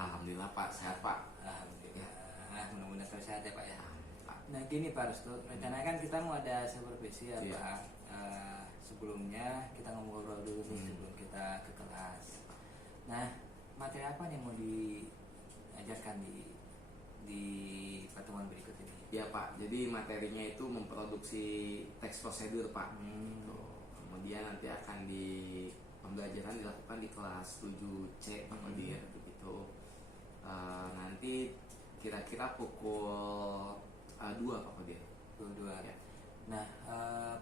Alhamdulillah Pak, sehat Pak. Alhamdulillah. Mudah-mudahan selalu sehat ya Pak ya. Pak. Nah gini Pak Restu, rencananya kan kita mau ada supervisi ya Iya. Pak. Sebelumnya kita ngobrol dulu nih sebelum kita ke kelas. Nah materi apa nih mau diajarkan di pertemuan berikut ini? Ya Pak, jadi materinya itu memproduksi teks prosedur Pak. Tuh. Kemudian nanti akan pembelajaran dilakukan di kelas 7C Pak Kodir begitu. Nanti kira-kira pukul 2 Pak Kodir. Dua. Ya. Nah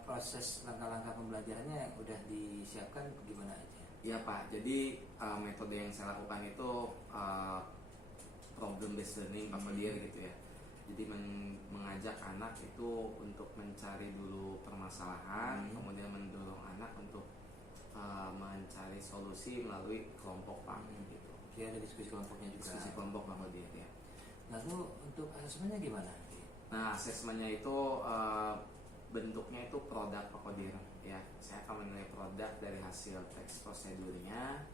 proses langkah-langkah pembelajarannya udah disiapkan gimana aja? Ya Pak, jadi metode yang saya lakukan itu problem based learning Pak Kodir gitu ya. Jadi mengajak anak itu untuk mencari dulu permasalahan, kemudian mendorong anak untuk mencari solusi melalui kelompok Pak gitu. Jadi ada diskusi kelompoknya juga. Diskusi kelompok Pak Kodir ya. Lalu untuk asesmennya gimana? Nah, asesmennya itu bentuknya itu produk Pak Kodir ya. Saya akan menilai produk dari hasil teks prosedurnya.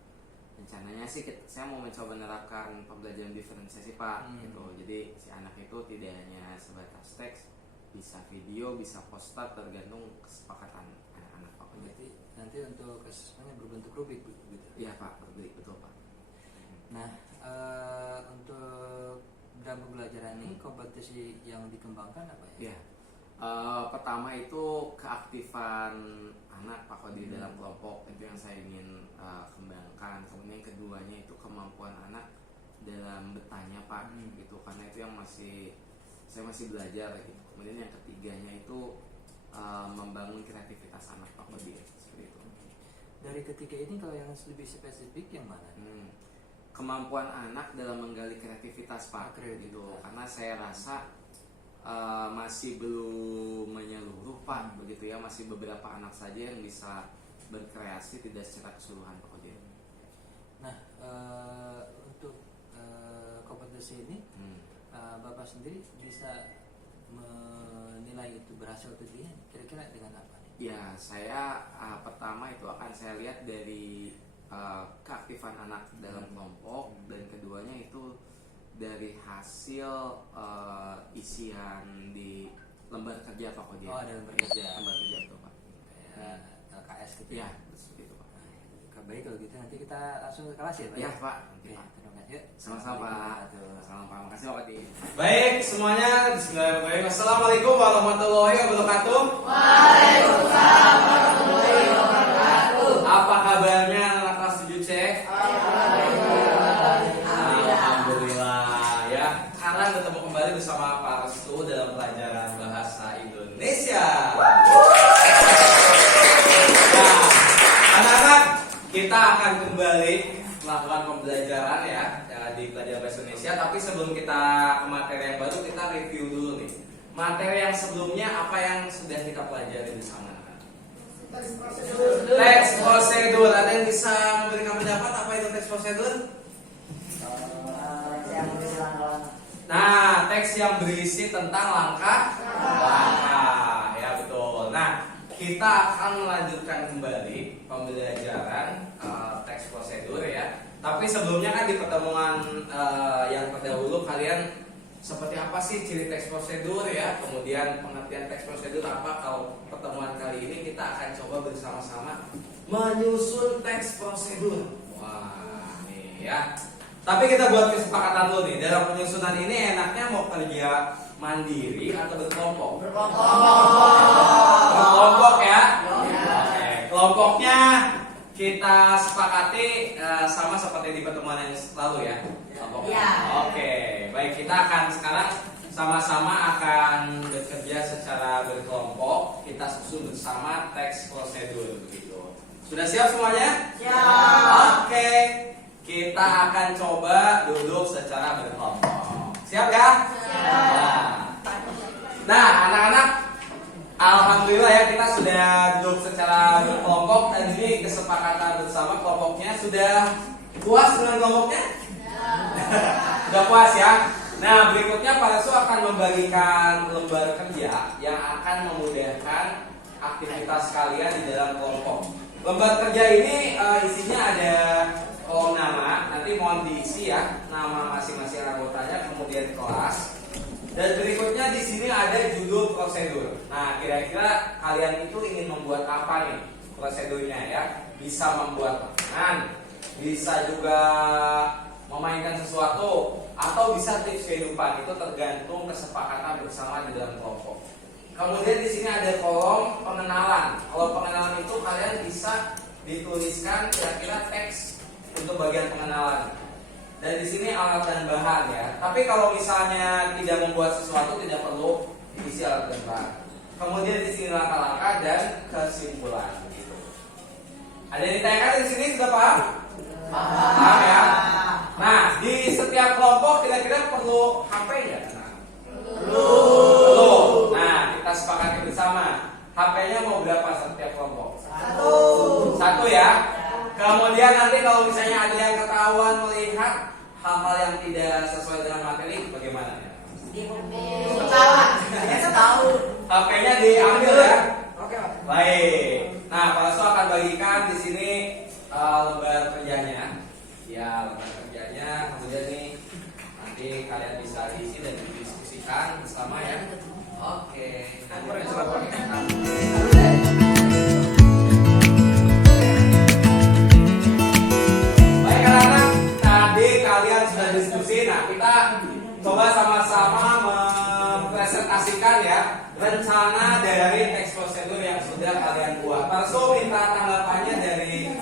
Rencananya sih saya mau mencoba menerapkan pembelajaran diferensiasi Pak gitu. Jadi si anak itu tidak hanya sebatas teks, bisa video, bisa poster tergantung kesepakatan anak-anak Pak Kodir. Berarti nanti untuk asesmennya berbentuk rubik gitu. Iya Pak, betul Pak. Nah untuk dalam pembelajaran ini kompetisi yang dikembangkan apa ya? Iya. Pertama itu keaktifan anak Pak Kodir dalam kelompok, itu yang saya ingin kembangkan. Kemudian keduanya itu kemampuan anak dalam bertanya Pak gitu, karena itu yang saya masih belajar gitu. Kemudian yang ketiganya itu membangun kreativitas anak Pak Kodir seperti itu. Dari ketiga ini kalau yang lebih spesifik yang mana? Kemampuan anak dalam menggali kreativitas Pak gitu, karena saya rasa masih belum menyeluruh Pak begitu ya, masih beberapa anak saja yang bisa berkreasi tidak secara keseluruhan Pak Kodir. Nah untuk kompetisi ini Bapak sendiri bisa menilai itu berhasil atau tidak kira-kira dengan apa nih? Ya, saya pertama itu akan saya lihat dari keaktifan anak dalam kelompok, dan keduanya itu dari hasil isian di lembar kerja Pak Kodir. Oh, ada lembar kerja. Lembar kerja itu Pak. Kayak LKS gitu Ya, seperti itu Pak. Baik kalau gitu nanti kita langsung ke kelas ya Pak? Ya Pak. Oke, terima kasih. Yuk. Sama-sama Pak. Salam Pak. Makasih Pak Kodir. Baik semuanya, bismillahirrahmanirrahim. Assalamualaikum warahmatullahi wabarakatuh. Waalaikumsalam warahmatullahi wabarakatuh. Apa kabarnya anak kelas 7C? Alhamdulillah ya. Sekarang bertemu kembali bersama Pak Restu dalam pelajaran bahasa Indonesia. Nah, anak-anak, kita akan kembali melakukan pembelajaran ya di pelajaran bahasa Indonesia. Tapi sebelum kita ke materi yang baru, kita review dulu nih. Materi yang sebelumnya apa yang sudah kita pelajari bersama? Teks prosedur. Ada yang bisa memberikan pendapat apa itu teks prosedur? Nah, teks yang berisi tentang langkah ya betul. Nah, kita akan melanjutkan kembali pembelajaran teks prosedur ya. Tapi sebelumnya kan di pertemuan yang terdahulu kalian seperti apa sih ciri teks prosedur ya, kemudian pengertian teks prosedur apa. Kalau pertemuan kali ini kita akan coba bersama-sama menyusun teks prosedur. Wah, nih ya. Tapi kita buat kesepakatan dulu nih, dalam penyusunan ini enaknya mau kerja mandiri atau berkelompok? Berkelompok ya. Oke, kelompoknya kita sepakati sama seperti di pertemuan yang lalu ya. Kelompoknya. Oke, baik, kita akan sekarang sama-sama akan bekerja secara berkelompok. Kita susun bersama teks prosedur begitu. Sudah siap semuanya? Siap. Oke. Kita akan coba duduk secara berkelompok. Siap ya? Siap. Nah, anak-anak, alhamdulillah ya kita sudah duduk secara berkelompok dan ini kesepakatan bersama kelompoknya. Sudah puas dengan kelompoknya? Sudah puas ya? Nah, berikutnya Pak Restu akan membagikan lembar kerja yang akan memudahkan aktivitas kalian di dalam kelompok. Lembar kerja ini isinya ada kolom nama, nanti mohon diisi ya nama masing-masing anggotanya, kemudian kelas. Dan berikutnya di sini ada judul prosedur. Nah, kira-kira kalian itu ingin membuat apa nih prosedurnya ya? Bisa membuat makanan, bisa juga memainkan sesuatu, atau bisa tips kehidupan. Itu tergantung kesepakatan bersama di dalam kelompok. Kemudian di sini ada kolom pengenalan. Kalau pengenalan itu kalian bisa dituliskan kira-kira teks untuk bagian pengenalan. Dan di sini alat dan bahan ya. Tapi kalau misalnya tidak membuat sesuatu tidak perlu diisi alat dan bahan. Kemudian di sini langkah-langkah dan kesimpulan gitu. Ada yang ditanyakan di sini sudah paham? Paham ya. Nah, di setiap kelompok kira-kira perlu HP ya? Perlu. Nah, kita sepakati bersama. HP-nya mau berapa setiap kelompok? Satu ya. Kemudian nanti kalau misalnya ada yang ketahuan melihat hal-hal yang tidak sesuai dengan materi, bagaimana ya? HP-nya diambil ya. Oke, Pak. Baik. Nah, Pak Lasso akan bagikan di sini lembar kerjanya. Ya, lembar kerjanya. Kemudian nih nanti kalian bisa diisi dan didiskusikan bersama ya. Oke. Baik anak-anak, tadi kalian sudah diskusi. Nah, kita coba sama-sama mempresentasikan ya rencana dari teks prosedur yang sudah kalian buat. Langsung minta tanggapannya dari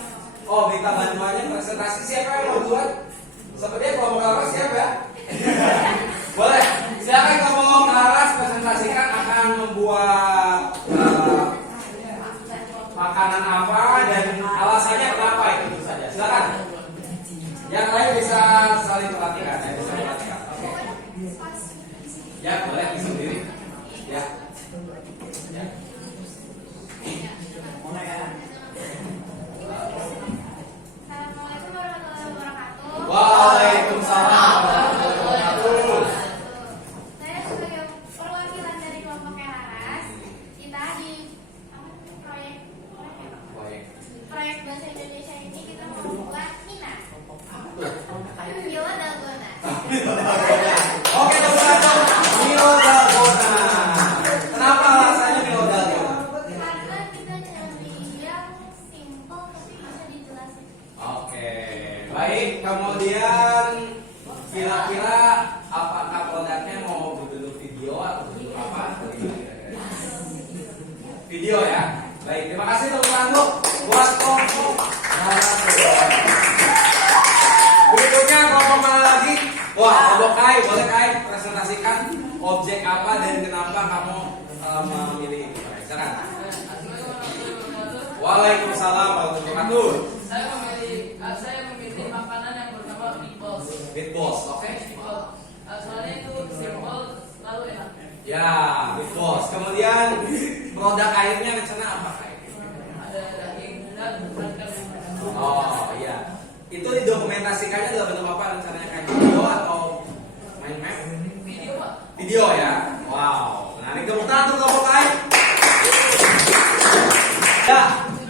minta bantuannya presentasi. Siapa yang mau buat? Sepertinya kelompok laras siapa ya? Boleh. Silakan kelompok laras presentasikan akan membuat makanan apa dan alasannya kenapa itu saja. Silakan. Yang lain bisa saling perhatikan ya, bisa perhatikan. Oke. Ya, boleh bisa sendiri. Ya. Ya. Assalamualaikum warahmatullahi wabarakatuh. Waalaikumsalam warahmatullahi wabarakatuh. Saya sebagai perwakilan dari kelompok Laras, kita di proyek bahasa Indonesia ini kita mau membuat Nina. Milo Dalgona. Oke, teman-teman. Milo Dalgona. Kenapa rasanya Milo Dalgona? Karena kita cari yang simple tapi bisa dijelasin. Oke, baik. Kemudian kira-kira apakah produknya mau berbentuk video atau bentuk apa? Video ya. Baik, terima kasih teman-teman buat kelompok. Berikutnya kelompok mana lagi? Wah, kelompok Kai, boleh Kai presentasikan objek apa dan kenapa kamu memilih itu? Baik, silakan. Waalaikumsalam warahmatullahi wabarakatuh. Saya memilih makanan yang bernama meatballs. Meatballs, oke? Soalnya itu simple lalu enak. Ya, meatballs. Kemudian produk akhirnya rencana apa Kai? Ada daging dan ikan. Oh iya. Itu didokumentasikannya dalam bentuk apa rencananya Kai? Video atau main map? Video, Pak. Video ya. Wow. Menarik, tepuk tangan untuk kelompok Kai. Ya,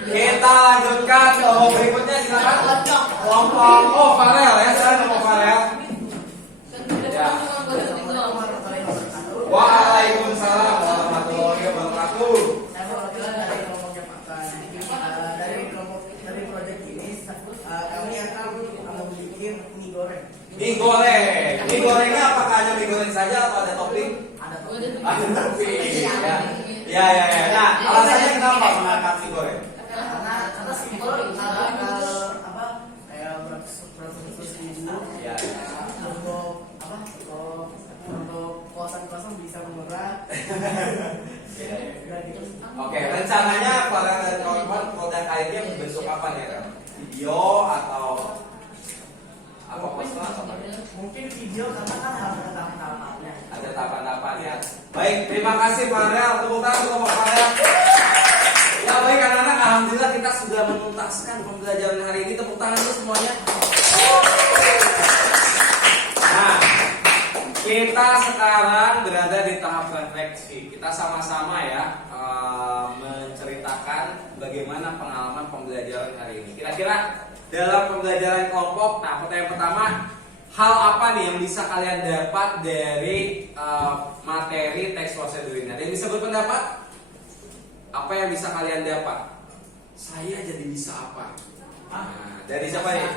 kita lanjutkan kelompok berikutnya silakan. Kelompok Farel ya, silakan kelompok Farel. Ya. Waalaikumsalam warahmatullahi wabarakatuh. Saya perwakilan dari kelompoknya Pak Tan. Dari proyek ini kami akan membuat mie goreng. Mie goreng. Mie gorengnya apakah hanya mie goreng saja atau ada topping? Ada Ada topping. Ya. Ya. Nah, alasannya kenapa mengangkat mie goreng? karena simpel apa kayak berproses dulu. Ya. Untuk kosan-kosan bisa murah. Oke, rencananya Farel dan kawan-kawan produk akhirnya berbentuk apa nih? Video atau apa poster atau apa? Mungkin video karena kan harus ada tahapan-tahapannya. Ada tahapan-tahapan ya. Baik, terima kasih Farel. Tepuk tangan untuk Farel. Ya baik anak-anak, alhamdulillah kita sudah menuntaskan pembelajaran hari ini. Tepuk tangan dulu semuanya. Nah, kita sekarang berada di tahap refleksi. Kita sama-sama ya menceritakan bagaimana pengalaman pembelajaran hari ini. Kira-kira dalam pembelajaran kelompok. Nah, pertanyaan pertama, hal apa nih yang bisa kalian dapat dari materi teks prosedur ini? Ada yang bisa berpendapat? Apa yang bisa kalian dapat? Saya jadi bisa apa? Nah, dari siapa nih?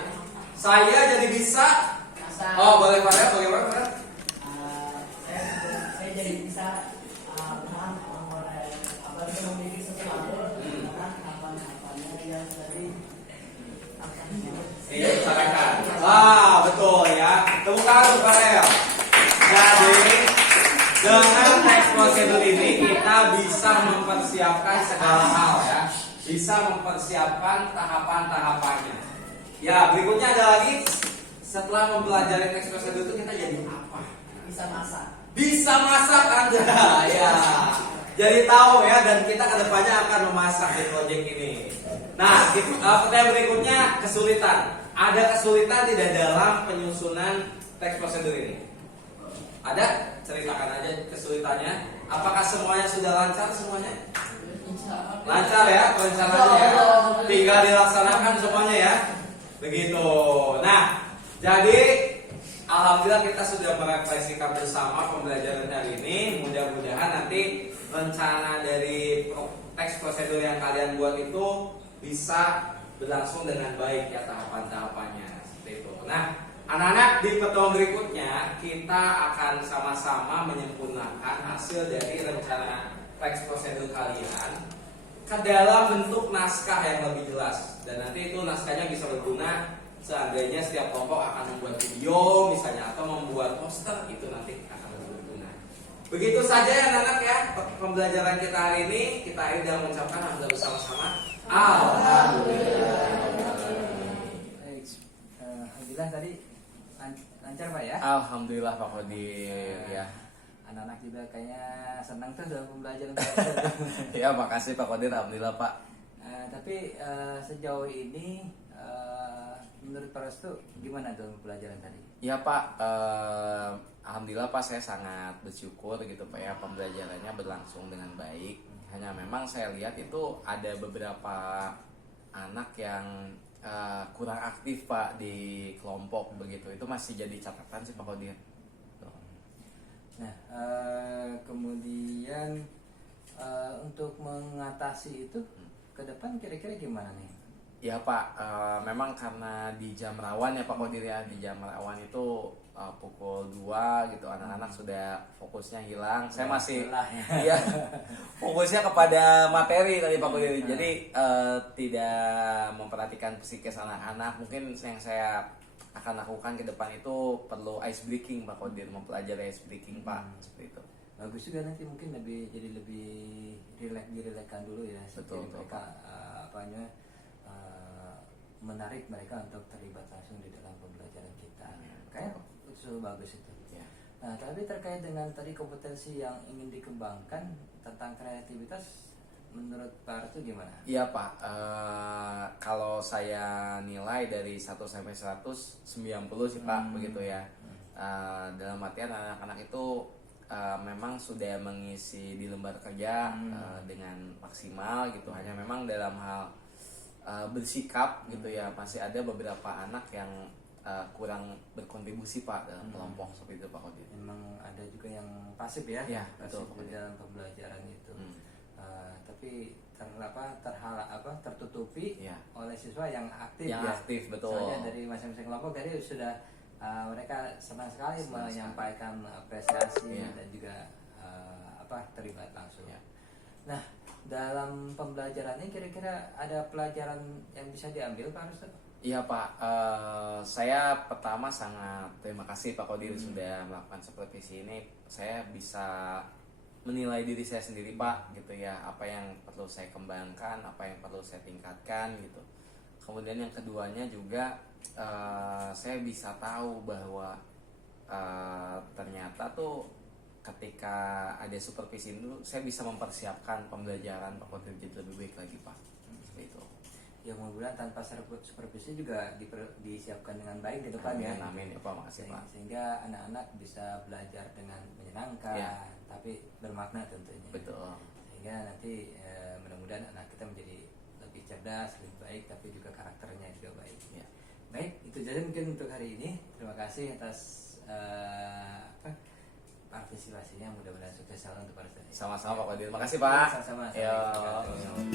Saya jadi bisa. Oh, boleh Farel, bagaimana Farel? Saya jadi bisa paham apa itu memiliki sesuatu karena apa-apanya yang tadi akan Iya, bicarakan. Wah, betul ya. Tepuk tangan untuk Farel. Jadi dengan teks prosedur ini kita bisa mempersiapkan segala hal ya. Bisa mempersiapkan tahapan-tahapannya. Ya, berikutnya ada lagi. Setelah mempelajari teks prosedur itu kita jadi apa? bisa masak. Bisa masak Anda. Ya. Jadi tahu ya, dan kita kedepannya akan memasak di proyek ini. Nah, pertanyaan berikutnya, kesulitan. Ada kesulitan tidak dalam penyusunan teks prosedur ini? Ada? Ceritakan aja kesulitannya. Apakah semuanya sudah lancar semuanya? Lancar ya perencanaannya ya. Tinggal dilaksanakan semuanya ya. Begitu. Nah, jadi alhamdulillah kita sudah merefleksikan bersama pembelajaran hari ini. Mudah-mudahan nanti rencana dari teks prosedur yang kalian buat itu bisa berlangsung dengan baik ya, tahapan-tahapannya seperti itu. Nah, anak-anak, di pertemuan berikutnya kita akan sama-sama menyempurnakan hasil dari rencana teks prosedur kalian ke dalam bentuk naskah yang lebih jelas, dan nanti itu naskahnya bisa berguna seandainya setiap kelompok akan membuat video misalnya atau membuat poster, itu nanti akan lebih berguna. Begitu saja ya anak-anak ya pembelajaran kita hari ini. Kita akhiri dengan mengucapkan alhamdulillah bersama-sama. Alhamdulillah. Alhamdulillah tadi lancar Pak ya. Alhamdulillah Pak Kodir ya. Anak-anak juga kayaknya senang tuh dalam pembelajaran. Ya, makasih Pak Kodir, alhamdulillah Pak. Tapi sejauh ini menurut Pak Restu gimana dalam pembelajaran tadi? Ya Pak, alhamdulillah Pak, saya sangat bersyukur gitu Pak ya, pembelajarannya berlangsung dengan baik. Hanya memang saya lihat itu ada beberapa anak yang kurang aktif Pak di kelompok begitu. Itu masih jadi catatan sih Pak Kodir. Nah, kemudian untuk mengatasi itu ke depan kira-kira gimana nih? Ya Pak, memang karena di jam rawan ya Pak Kodir ya, di jam rawan itu pukul 2 gitu, anak-anak sudah fokusnya hilang. Saya masih iya, fokusnya kepada materi tadi Pak Kodir. Jadi tidak memperhatikan psikis anak-anak. Mungkin yang saya akan lakukan ke depan itu perlu ice breaking Pak Kodir, mempelajari ice breaking Pak, seperti itu. Bagus juga, nanti mungkin jadi lebih direlakskan dulu ya. Betul, Jadi mereka menarik mereka untuk terlibat langsung di dalam pembelajaran kita. Kayak itu bagus itu. Ya. Nah, tapi terkait dengan tadi kompetensi yang ingin dikembangkan tentang kreativitas, menurut Pak Artu gimana? Iya Pak, kalau saya nilai dari 1 sampai 100, 90 sih Pak, begitu ya. Dalam artian anak-anak itu memang sudah mengisi di lembar kerja dengan maksimal gitu. Hanya memang dalam hal bersikap gitu ya, masih ada beberapa anak yang kurang berkontribusi Pak dalam kelompok seperti itu Pak Kodir. Memang ada juga yang pasif ya, Ya, pasif betul, di dalam pembelajaran itu. Tapi tertutupi Ya. oleh siswa yang aktif Yang ya. aktif, betul. Soalnya dari masing-masing kelompok tadi sudah mereka senang sekali menyampaikan apresiasi Ya. dan juga terlibat langsung. Ya. Nah, dalam pembelajaran ini kira-kira ada pelajaran yang bisa diambil Pak Arstu? Iya Pak, saya pertama sangat terima kasih Pak Kodir sudah melakukan supervisi ini. Saya bisa menilai diri saya sendiri Pak gitu ya, apa yang perlu saya kembangkan, apa yang perlu saya tingkatkan gitu. Kemudian yang keduanya juga saya bisa tahu bahwa ternyata tuh ketika ada supervisi itu saya bisa mempersiapkan pembelajaran Pak Kodir jadi lebih baik lagi Pak. Seperti itu. Ya, mudah-mudahan tanpa supervisi juga disiapkan dengan baik ke depan ya. Amin ya Pak, makasih Pak. Sehingga anak-anak bisa belajar dengan menyenangkan, Ya. tapi bermakna tentunya. Betul. Sehingga nanti mudah-mudahan anak kita menjadi lebih cerdas, lebih baik, tapi juga karakternya juga baik. Ya. Itu saja mungkin untuk hari ini. Terima kasih atas partisipasinya. Mudah-mudahan sukses selalu untuk para Sama-sama Pak Kodir. Makasih Pak. Sama-sama. Yo.